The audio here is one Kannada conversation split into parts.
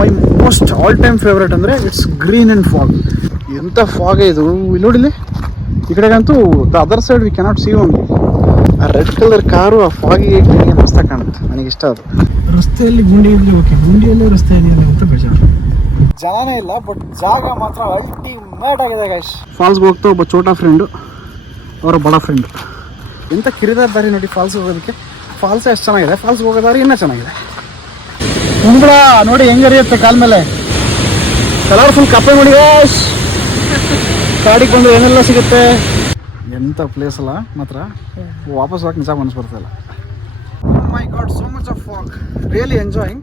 ಮೈ ಮೋಸ್ಟ್ ಆಲ್ ಟೈಮ್ ಫೇವ್ರೇಟ್ ಅಂದರೆ ಇಟ್ಸ್ ಗ್ರೀನ್ ಆ್ಯಂಡ್ ಫಾಗ್. ಎಂಥ ಫಾಗ್ ಇದು ಇಲ್ಲಿ ನೋಡಿಲಿ. ಈ ಕಡೆಗಂತೂ the other side we cannot see only. ಆ ರೆಡ್ ಕಲರ್ ಕಾರು ಆ ಫಾಗಿಗೆ ಗ್ರೀನ್ಗೆ ಮಸ್ತಾಗಿ ಕಾಣುತ್ತೆ. ನನಗೆ ಇಷ್ಟ ಅದು. ರಸ್ತೆಯಲ್ಲಿ ಗುಂಡಿ ಇದ್ರೆ ಓಕೆ, ಗುಂಡಿಯಲ್ಲೇ ರಸ್ತೆ ಇದೆಯಲ್ಲ ಅಂತ ಬೇಜಾರು. ಜನನೇ ಇಲ್ಲ, ಬಟ್ ಜಾಗ ಮಾತ್ರ ಅಲ್ಟಿಮೇಟ್ ಆಗಿದೆ ಗೈಸ್. ಫಾಲ್ಸ್ಗೆ ಹೋಗ್ತಾ ಒಬ್ಬ ಚೋಟಾ ಫ್ರೆಂಡು, ಅವರ ಬಡ ಫ್ರೆಂಡು. ಎಂಥ ಕಿರಿದಾರ ದಾರಿ ನೋಡಿ ಫಾಲ್ಸ್ ಹೋಗೋದಕ್ಕೆ. ಫಾಲ್ಸ್ ಎಷ್ಟು ಚೆನ್ನಾಗಿದೆ, ಫಾಲ್ಸ್ಗೆ ಹೋಗೋ ದಾರಿ ಇನ್ನೂ ಚೆನ್ನಾಗಿದೆ. ಕುಂಬಳ ನೋಡಿ ಹೆಂಗೆ ಹರಿಯುತ್ತೆ ಕಾಲ ಮೇಲೆ. ಕಲರ್ಫುಲ್ ಕಪ್ಪೆ ನೋಡಿ ಗೈಸ್. ಕಾಡಿಗೆ ಬಂದು ಏನೆಲ್ಲ ಸಿಗುತ್ತೆ. ಎಂಥ ಪ್ಲೇಸ್ ಅಲ್ಲ ಮಾತ್ರ. ವಾಪಸ್ ಹೋಗಕ್ಕೆ ನಿಜ ಮನಸ್ಸು ಬರ್ತಾಯಿಲ್ಲ. My God, so much of fog, really enjoying.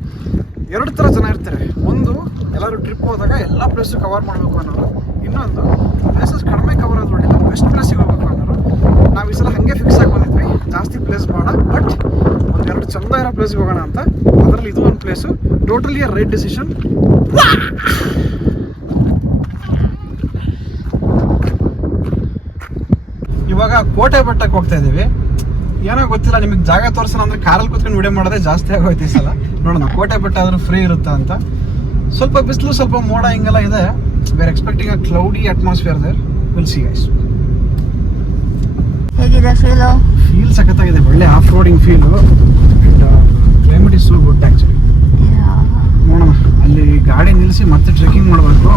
ಎರಡು ಥರ ಜನ ಇರ್ತಾರೆ. ಒಂದು ಎಲ್ಲರೂ ಟ್ರಿಪ್ ಹೋದಾಗ ಎಲ್ಲ ಪ್ಲೇಸು ಕವರ್ ಮಾಡಬೇಕು ಅನ್ನೋರು. ಇನ್ನೊಂದು ಪ್ಲೇಸಸ್ ಕಡಿಮೆ ಕವರ್ ಆದ್ರೂ ಒಳ್ಳೆ ಬೆಸ್ಟ್ ಪ್ಲೇಸಿಗೆ ಹೋಗ್ಬೇಕು ಅನ್ನೋರು. ನಾವು ಈ ಸಲ ಹಾಗೆ ಫಿಕ್ಸ್ ಆಗಿ ಬಂದಿದ್ವಿ, ಜಾಸ್ತಿ ಪ್ಲೇಸ್ ಬೇಡ, ಬಟ್ ಒಂದೆರಡು ಚಂದ ಇರೋ ಪ್ಲೇಸ್ಗೆ ಹೋಗೋಣ ಅಂತ. ಅದರಲ್ಲಿ ಇದು ಒಂದು place totally a right decision. ಇವಾಗ ಕೋಟೆ ಬೆಟ್ಟಕ್ಕೆ ಹೋಗ್ತಾ ಇದ್ದೀವಿ. ಏನೋ ಗೊತ್ತಿಲ್ಲ, ನಿಮಗೆ ಜಾಗ ತೋರಿಸೋಣ ಅಂದರೆ ಕಾರಲ್ಲಿ ಕೂತ್ಕೊಂಡು ವಿಡಿಯೋ ಮಾಡೋದೇ ಜಾಸ್ತಿ ಆಗೋಯ್ತು ಈ ಸಲ. ನೋಡೋಣ ಕೋಟೆ ಬೆಟ್ಟ ಆದರೂ ಫ್ರೀ ಇರುತ್ತಾ ಅಂತ. ಸ್ವಲ್ಪ ಬಿಸಿಲು, ಸ್ವಲ್ಪ ಮೋಡ ಹಿಂಗೆಲ್ಲ ಇದೆ. We are expecting a cloudy atmosphere there. Will see guys. ಹೇಗಿದೆ ಫೀಲ್ ಸಖತ್ತಾಗಿದೆ, ಒಳ್ಳೆ off roading feel. Climate is so good actually. ನೋಡೋಣ, ಅಲ್ಲಿ ಗಾಡಿ ನಿಲ್ಲಿಸಿ ಮತ್ತೆ ಟ್ರೆಕ್ಕಿಂಗ್ ಮಾಡಬೇಕು.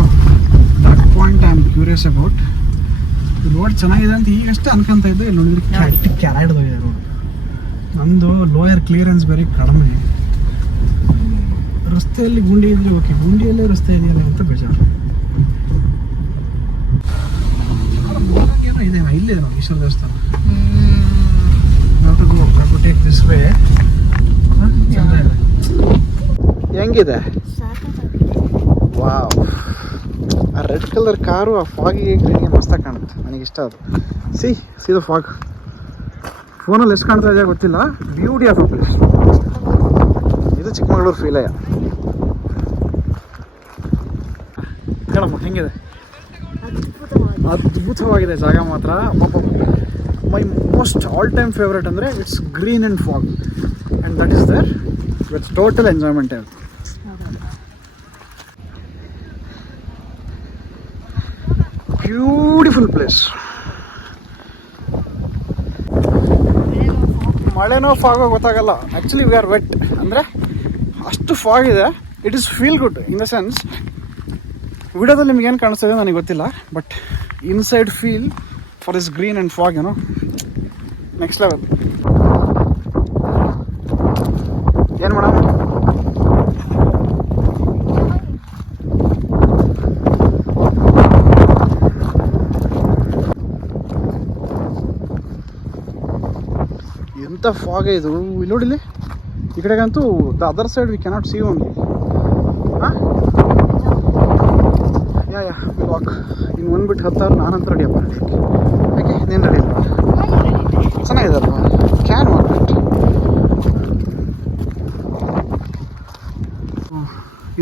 That point I am curious about. Road ಚೆನ್ನಾಗಿದೆ ಅಂತ ಈಗಷ್ಟೇ ಅನ್ಕೊಂತ ಇದ್ದೆ. ಇಲ್ಲಿ ನೋಡಿದ್ರೆ ಕ್ಯಾರಡ್ದೋಗಿದೆ ರೋಡ್. ನಮ್ಮದು ಲೋಯರ್ ಕ್ಲಿಯರೆನ್ಸ್ ಬೇರೆ ಕಡಿಮೆ. ರಸ್ತೆಯಲ್ಲಿ ಗುಂಡಿ ಇದ್ರೆ ಓಕೆ, ಗುಂಡಿಯಲ್ಲೇ ರಸ್ತೆ ಇದೆಯಲ್ಲ ಅಂತ ಬೇಜಾರು. ಏನೋ ಇದೆ ಇಲ್ಲೇ ನಾವು ಈಶ್ವರ ದೇವಸ್ಥಾನ. Take this way. ಹೆಂಗಿದೆ? ವಾವ್, ಆ ರೆಡ್ ಕಲರ್ ಕಾರು ಆ ಫಾಗಿಗೆ ಗ್ರೀನ್ಗೆ ಮಸ್ತಾಗಿ ಕಾಣುತ್ತೆ. ನನಗೆ ಇಷ್ಟ ಅದು. See the fog. ಫೋನಲ್ಲಿ ಎಷ್ಟು ಕಾಣ್ತಾ ಇದೆಯಾ ಗೊತ್ತಿಲ್ಲ. Beauty of a place. ಇದು ಚಿಕ್ಕಮಗಳೂರು ಫೀಲೇ. ಹೇಳಮ್ಮ ಹೆಂಗಿದೆ? ಅದ್ಭುತವಾಗಿದೆ ಜಾಗ ಮಾತ್ರ. My most all time favourite ಅಂದರೆ it's green and fog, and that is there with total enjoyment. Beautiful place. ಮಳೆನೋ ಫಾಗೋ ಗೊತ್ತಾಗಲ್ಲ. Actually we are wet. ಅಂದರೆ ಅಷ್ಟು ಫಾಗ್ ಇದೆ. It is feel good in the sense. ವಿಡಿಯೋದಲ್ಲಿ ನಿಮ್ಗೆ ಏನು ಕಾಣಿಸ್ತಿದೆ ನನಗೆ ಗೊತ್ತಿಲ್ಲ, but inside feel for this green and fog ಏನೋ ನೆಕ್ಸ್ಟ್ ಲೆವೆಲ್. ಏನು ಮೇಡಮ್? ಎಂಥ ಫಾಗ್ ಇದು ಇಲ್ಲಿ ನೋಡಿಲಿ. ಈ ಕಡೆಗಂತೂ the other side we cannot see only. Yeah will walk. ಇನ್ನು ಬಂದ್ಬಿಟ್ಟು 10 ನಾನಂತ ರೆಡಿಯಪ್ಪ. ಯಾಕೆ ನೀನು ರೆಡಿ ಅಲ್ವಾ? ಚೆನ್ನಾಗಿದೆ ಅಲ್ವಾ? Can walk it.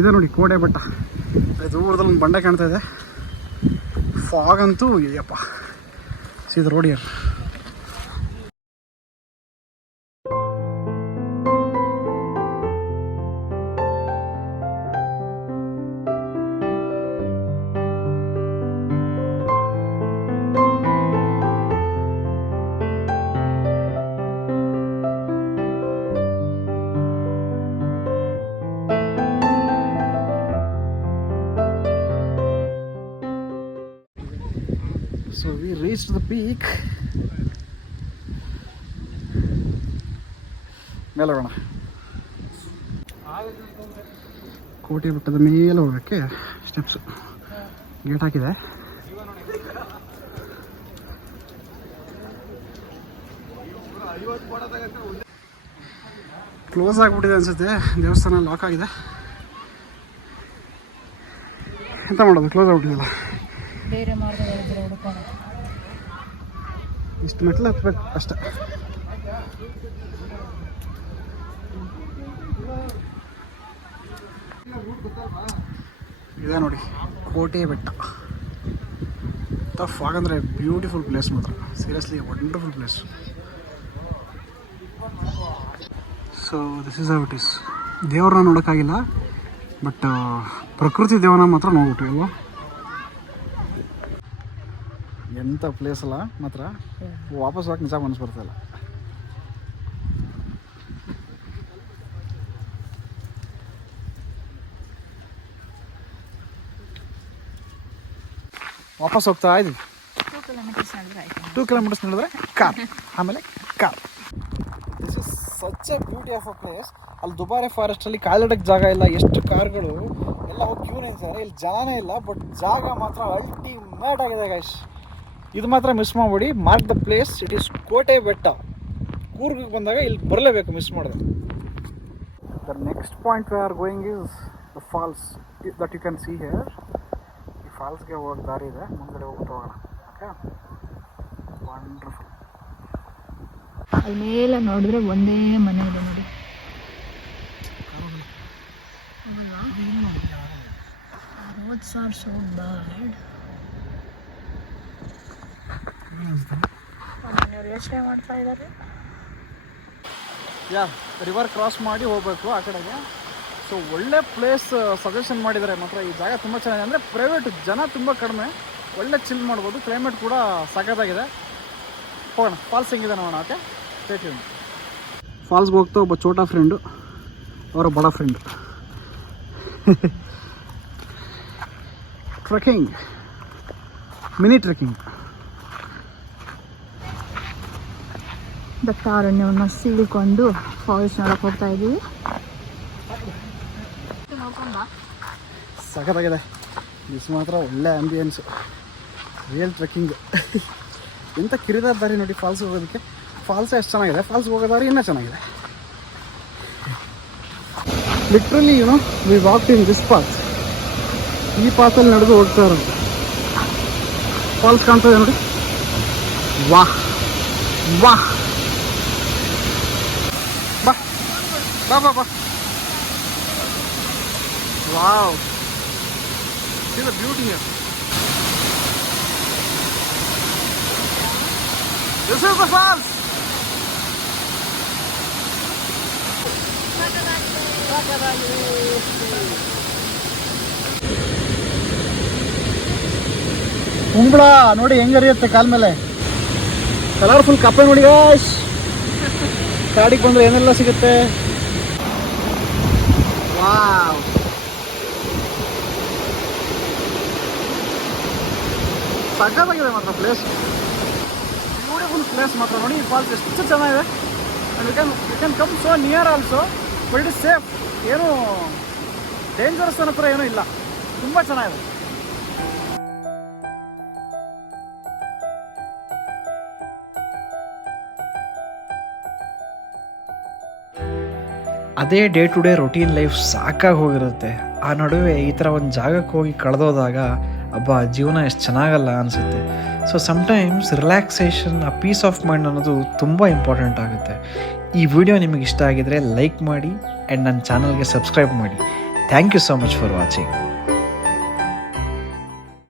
ಇದೆ ನೋಡಿ ಕೋಟೆ ಬೆಟ್ಟ. ದೂರದಲ್ಲಿ ಒಂದು ಬಂಡೆ ಕಾಣ್ತಾ ಇದೆ. ಫಾಗ್ ಅಂತೂ ಇದೆಯಪ್ಪ. See the road here. So we reached the peak. ಮೇಲೆ ಹೋಗೋಣ. ಕೋಟೆ ಬೆಟ್ಟದ ಮೇಲೆ ಹೋಗೋಕ್ಕೆ ಸ್ಟೆಪ್ಸು. ಗೇಟ್ ಹಾಕಿದೆ. ಕ್ಲೋಸ್ ಆಗಿಬಿಟ್ಟಿದೆ ಅನಿಸುತ್ತೆ. ದೇವಸ್ಥಾನ ಲಾಕ್ ಆಗಿದೆ. ಎಂತ ಮಾಡೋದು, ಕ್ಲೋಸ್ ಆಗಿಬಿಟ್ಟಿದೆಲ್ಲ. ಬೇರೆ ಮಾರ್ಗಗಳಿದ್ರೆ ಹುಡುಕೋಣ. ಇಷ್ಟು ಮೆಟ್ಲು ಹತ್ಬೇಕು ಅಷ್ಟೆ. ಇದೆ ನೋಡಿ ಕೋಟೆ ಬೆಟ್ಟ. ಫಾಗ್ ಅಂದರೆ ಬ್ಯೂಟಿಫುಲ್ ಪ್ಲೇಸ್ ಮಾತ್ರ. Seriously wonderful place. So this is how it is. ದೇವ್ರನ್ನ ನೋಡೋಕ್ಕಾಗಿಲ್ಲ, ಬಟ್ ಪ್ರಕೃತಿ ದೇವನ ಮಾತ್ರ ನೋಡ್ಬಿಟ್ಟು ಅಲ್ವಾ. ಎಂಥ ಪ್ಲೇಸ್ ಅಲ್ಲ ಮಾತ್ರ, ವಾಪಸ್ ಹೋಗಕ್ಕೆ ನಿಜ ಮನಸ್ಸು ಬರ್ತಾಯಿಲ್ಲ. ವಾಪಸ್ ಹೋಗ್ತಾ ಇದ್ದೀವಿ. 2 ಕಿಲೋಮೀಟರ್ಸ್ ನಡೆದ್ರೆ ಕಾರ್, ಆಮೇಲೆ car. This is such A beauty of a place. ಅಲ್ಲಿ ದುಬಾರೆ ಫಾರೆಸ್ಟಲ್ಲಿ ಕಾಲಿಡಕ್ಕೆ ಜಾಗ ಇಲ್ಲ, ಎಷ್ಟು ಕಾರ್ಗಳು ಎಲ್ಲ ಹೋಗಿ ಕ್ಯೂ ನಿಂತಿದ್ದಾರೆ. ಇಲ್ಲಿ ಜಾಗನೇ ಇಲ್ಲ, ಬಟ್ ಜಾಗ ಮಾತ್ರ ಅಲ್ಟಿಮೇಟ್ ಆಗಿದೆ ಗೈಸ್. ಇದು ಮಾತ್ರ ಮಿಸ್ ಮಾಡಬೇಡಿ. Mark the place, it is Kote Betta. ಕೂರ್ಗಿಗೆ ಬಂದಾಗ ಇಲ್ಲಿ ಬರಲೇಬೇಕು, ಮಿಸ್ ಮಾಡಿದೆ. The next point we are going is the falls that you can see here. ಈ ಫಾಲ್ಸ್ಗೆ ಹೋಗೋಕ್ಕೆ ದಾರಿ ಇದೆ, ಮುಂದೆ ಹೋಗ್ಬಿಟ್ಟು ಹೋಗೋಣ. Okay, wonderful. ಅಲ್ಲಿ ಮೇಲೆ ನೋಡಿದ್ರೆ ಒಂದೇ ಮನೆ ಇದೆ ನೋಡಿ. roads are so bad. ಮನೆಯವ್ರು ಯೋಚನೆ ಮಾಡ್ತಾ ಇದ್ದಾರೆ. ರಿವರ್ ಕ್ರಾಸ್ ಮಾಡಿ ಹೋಗಬೇಕು ಆ ಕಡೆಗೆ. ಸೊ ಒಳ್ಳೆ ಪ್ಲೇಸ್ ಸಜೆಷನ್ ಮಾಡಿದ್ದಾರೆ ಮಾತ್ರ. ಈ ಜಾಗ ತುಂಬ ಚೆನ್ನಾಗಿದೆ. ಅಂದರೆ ಪ್ರೈವೇಟ್, ಜನ ತುಂಬ ಕಡಿಮೆ, ಒಳ್ಳೆ ಚಿಲ್ ಮಾಡ್ಬೋದು. ಕ್ಲೈಮೇಟ್ ಕೂಡ ಸಖತ್ತಾಗಿದೆ. ಹೋಗೋಣ, ಫಾಲ್ಸ್ ಹೆಂಗಿದೆ ನೋಡೋಣ. Okay, stay tune. ಫಾಲ್ಸ್ಗೆ ಹೋಗ್ತಾ ಒಬ್ಬ ಚೋಟಾ ಫ್ರೆಂಡು, ಅವರ ಬಡ ಫ್ರೆಂಡು. Trekking, mini trekking. ಬೆಟ್ಟಾರಣ್ಯವನ್ನು ಸೀಳಿಕೊಂಡು ಫಾಲ್ಸ್ ನೋಡಕ್ಕೆ ಹೋಗ್ತಾ ಇದ್ದೀವಿ. ಸಖತ್ತಾಗಿದೆ. ದಿಸ್ ಮಾತ್ರ ಒಳ್ಳೆ ಆಂಬಿಯನ್ಸು, ರಿಯಲ್ ಟ್ರೆಕ್ಕಿಂಗ್. ಎಂಥ ಕಿರಿದಾದ ದಾರಿ ನೋಡಿ ಫಾಲ್ಸ್ಗೆ ಹೋಗೋದಕ್ಕೆ. ಫಾಲ್ಸ್ ಎಷ್ಟು ಚೆನ್ನಾಗಿದೆ, ಫಾಲ್ಸ್ಗೆ ಹೋಗೋ ದಾರಿ ಇನ್ನೂ ಚೆನ್ನಾಗಿದೆ. Literally V walked in this path. ಈ ಪಾತಲ್ಲಿ ನಡೆದು ಹೋಗ್ತಾ ಇರೋದು. ಫಾಲ್ಸ್ ಕಾಣ್ತದೆ ನೋಡಿ. ವಾಹ್ ವಾಹ್. ಬಾ ಬಾ ಬಾ ಬಾ. Wow, see the beauty here. This is the falls. ಕುಂಬಳ ನೋಡಿ ಹೆಂಗ್ ಹರಿಯುತ್ತೆ ಕಾಲ ಮೇಲೆ. ಕಲರ್ಫುಲ್ ಕಪ್ಪೆ ನೋಡಿ ಗಾಯ್ಸ್. ಕಾಡಿಗೆ ಬಂದ್ರೆ ಏನೆಲ್ಲ ಸಿಗುತ್ತೆ. ವಾವ್, ಸಖತ್ತಾಗಿದೆ ಮಾತ್ರ ಪ್ಲೇಸ್. ಬ್ಯೂಟಿಫುಲ್ ಪ್ಲೇಸ್ ಮಾತ್ರ ನೋಡಿ. ಈ ಫಾಲ್ಸ್ ಎಷ್ಟು ಚೆನ್ನಾಗಿದೆ. And you can come so near also, but it is safe. ಏನು ಡೇಂಜರಸ್ ಅನ್ನೋ ಥರ ಏನೂ ಇಲ್ಲ, ತುಂಬ ಚೆನ್ನಾಗಿದೆ. ಅದೇ day to day routine life ಸಾಕಾಗಿ ಹೋಗಿರುತ್ತೆ. ಆ ನಡುವೆ ಈ ಥರ ಒಂದು ಜಾಗಕ್ಕೆ ಹೋಗಿ ಕಳೆದೋದಾಗ ಅಬ್ಬಾ ಜೀವನ ಎಷ್ಟು ಚೆನ್ನಾಗಲ್ಲ ಅನಿಸುತ್ತೆ. ಸೊ ಸಮ್ಟೈಮ್ಸ್ ರಿಲ್ಯಾಕ್ಸೇಷನ್, ಆ ಪೀಸ್ ಆಫ್ ಮೈಂಡ್ ಅನ್ನೋದು ತುಂಬ ಇಂಪಾರ್ಟೆಂಟ್ ಆಗುತ್ತೆ. ಈ ವಿಡಿಯೋ ನಿಮಗೆ ಇಷ್ಟ ಆಗಿದರೆ ಲೈಕ್ ಮಾಡಿ ಆ್ಯಂಡ್ ನನ್ನ ಚಾನಲ್ಗೆ ಸಬ್ಸ್ಕ್ರೈಬ್ ಮಾಡಿ. Thank you so much for watching.